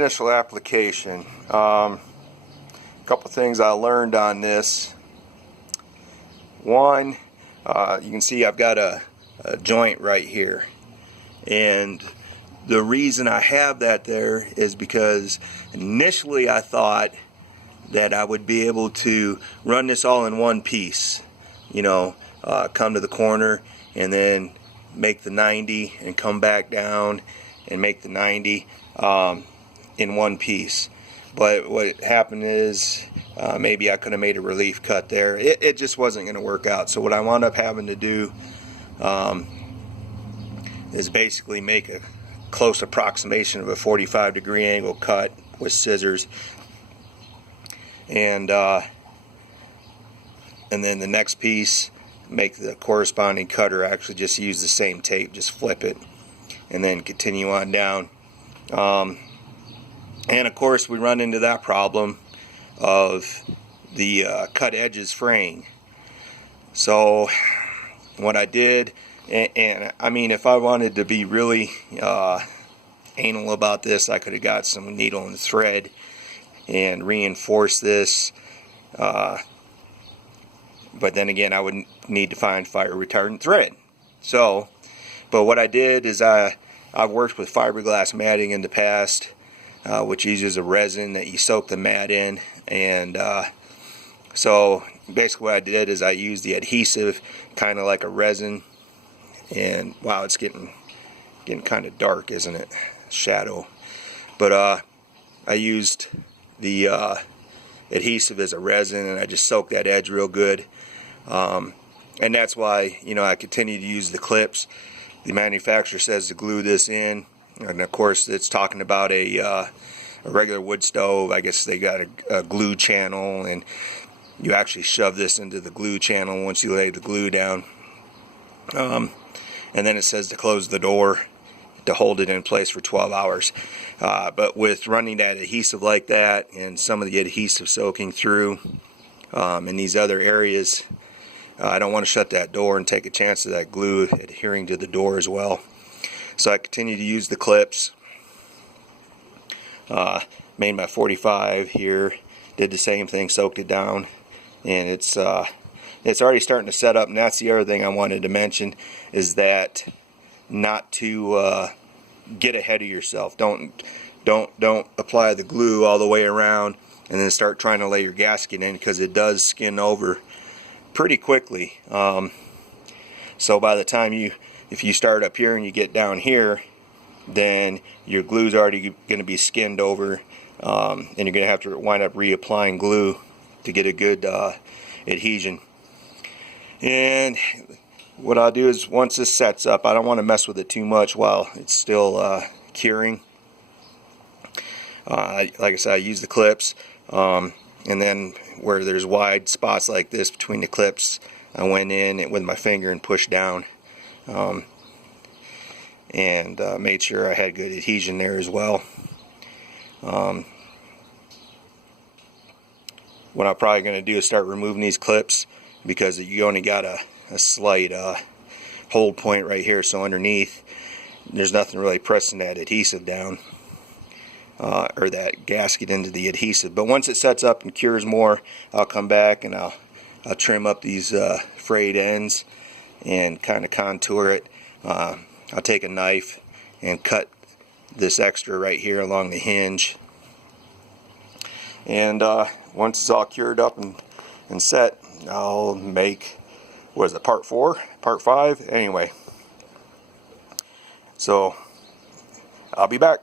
initial application. A couple things I learned on this. One, you can see I've got a joint right here, and the reason I have that there is because initially I thought that I would be able to run this all in one piece, you know, come to the corner and then make the 90 and come back down and make the 90 in one piece. But what happened is maybe I could have made a relief cut there. It just wasn't going to work out. So what I wound up having to do is basically make a close approximation of a 45-degree angle cut with scissors, and then the next piece, make the corresponding cutter. Actually just use the same tape, just flip it and then continue on down. And of course we run into that problem of the cut edges fraying. So what I did, and I mean, if I wanted to be really anal about this, I could have got some needle and thread and reinforced this, but then again I would need to find fire retardant thread. So, but what I did is I've worked with fiberglass matting in the past, which uses a resin that you soak the mat in, and so basically what I did is I used the adhesive kind of like a resin. And wow, it's getting kind of dark, isn't it? Shadow. But I used the adhesive as a resin, and I just soaked that edge real good. And that's why, you know, I continue to use the clips. The manufacturer says to glue this in, and of course it's talking about a regular wood stove. I guess they got a glue channel, and you actually shove this into the glue channel once you lay the glue down. And then it says to close the door to hold it in place for 12 hours. But with running that adhesive like that, and some of the adhesive soaking through in these other areas, I don't want to shut that door and take a chance of that glue adhering to the door as well. So I continue to use the clips. Made my 45 here, did the same thing, soaked it down, and it's already starting to set up. And that's the other thing I wanted to mention, is that not to get ahead of yourself. Don't apply the glue all the way around and then start trying to lay your gasket in, because it does skin over pretty quickly. So by the time if you start up here and you get down here, then your glue's already going to be skinned over, and you're going to have to wind up reapplying glue to get a good adhesion. And what I'll do is, once this sets up, I don't want to mess with it too much while it's still curing. Like I said, I use the clips, and then where there's wide spots like this between the clips, I went in with my finger and pushed down, and made sure I had good adhesion there as well. What I'm probably going to do is start removing these clips, because you only got a slight hold point right here, so underneath there's nothing really pressing that adhesive down, or that gasket into the adhesive. But once it sets up and cures more, I'll come back and I'll trim up these frayed ends and kind of contour it. I'll take a knife and cut this extra right here along the hinge, and once it's all cured up and set, I'll make, what is it, part 4, part 5, anyway. So I'll be back.